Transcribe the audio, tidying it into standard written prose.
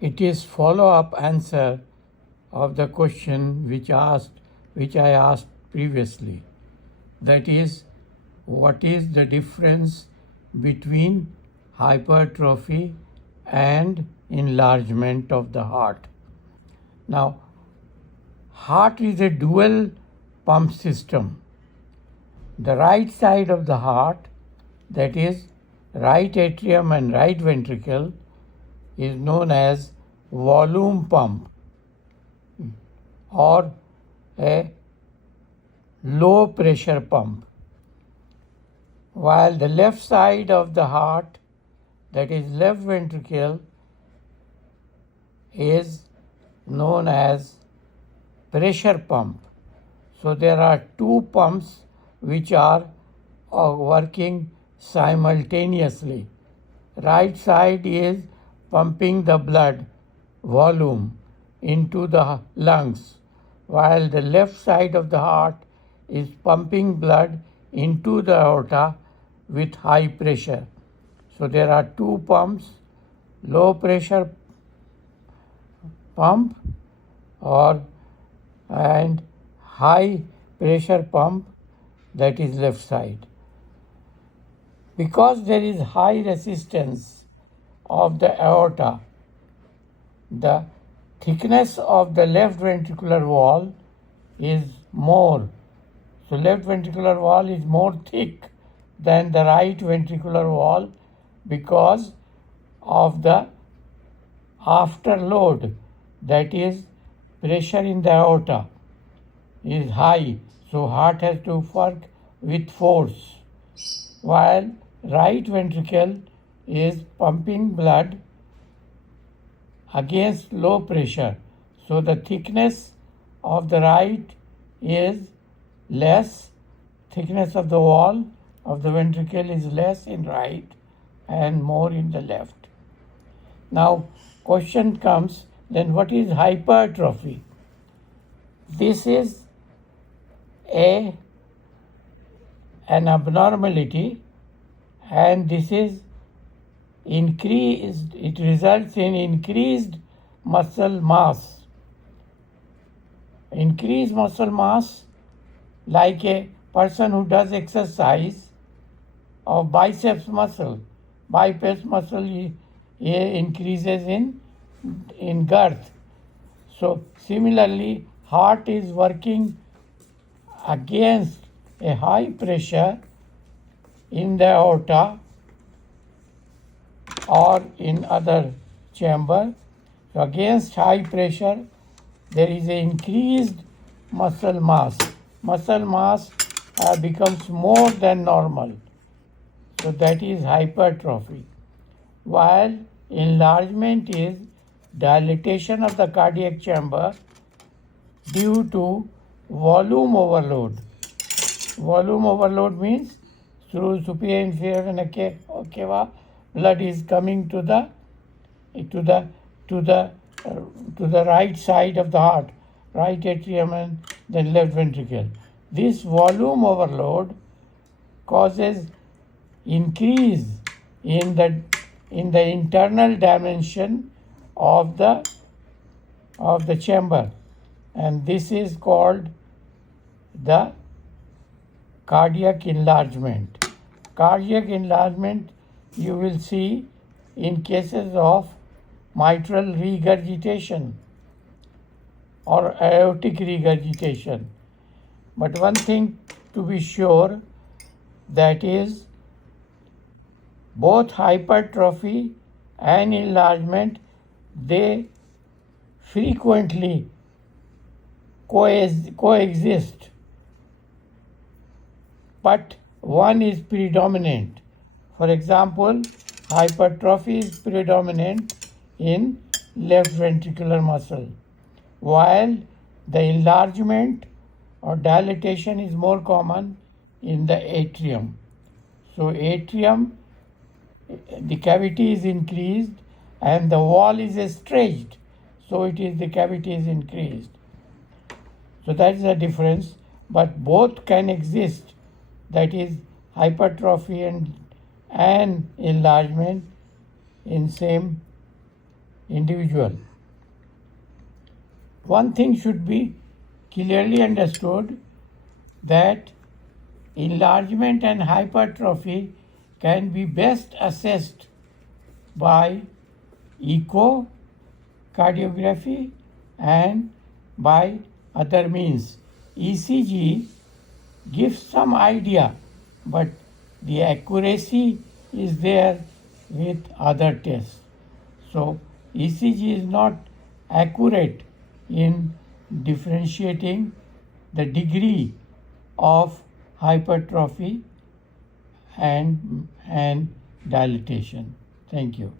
It is follow-up answer of the question which I asked previously. That is, what is the difference between hypertrophy and enlargement of the heart? Now, heart is a dual pump system. The right side of the heart, that is right atrium and right ventricle, is known as volume pump or a low pressure pump, while the left side of the heart, that is left ventricle, is known as pressure pump. So there are two pumps which are working simultaneously. Right side is pumping the blood volume into the lungs, while the left side of the heart is pumping blood into the aorta with high pressure. So there are two pumps, low pressure pump and high pressure pump, that is left side. Because there is high resistance of the aorta, the thickness of the left ventricular wall is more. So left ventricular wall is more thick than the right ventricular wall because of the afterload, that is pressure in the aorta is high, so heart has to work with force, while right ventricle is pumping blood against low pressure. So the thickness of the right is less, thickness of the wall of the ventricle is less in right and more in the left. Now question comes, then what is hypertrophy? This is an abnormality, and this is increased, it results in increased muscle mass. Increased muscle mass, like a person who does exercise of biceps muscle. Biceps muscle increases in girth. So similarly, heart is working against a high pressure in the aorta or in other chamber. So against high pressure, there is an increased muscle mass. Muscle mass becomes more than normal. So that is hypertrophy. While enlargement is dilatation of the cardiac chamber due to volume overload. Volume overload means through superior inferior vena cava, blood is coming to the right side of the heart, right atrium and then left ventricle. This volume overload causes increase in the internal dimension of the chamber, and this is called the cardiac enlargement. Cardiac enlargement you will see in cases of mitral regurgitation or aortic regurgitation. But one thing to be sure, that is both hypertrophy and enlargement, they frequently coexist, but one is predominant. For example, hypertrophy is predominant in left ventricular muscle, while the enlargement or dilatation is more common in the atrium. So atrium, the cavity is increased and the wall is stretched, so the cavity is increased. So that is the difference, but both can exist, that is hypertrophy and enlargement in same individual. One thing should be clearly understood, that enlargement and hypertrophy can be best assessed by echocardiography and by other means. ECG gives some idea, but the accuracy is there with other tests. So ECG is not accurate in differentiating the degree of hypertrophy and dilatation. Thank you.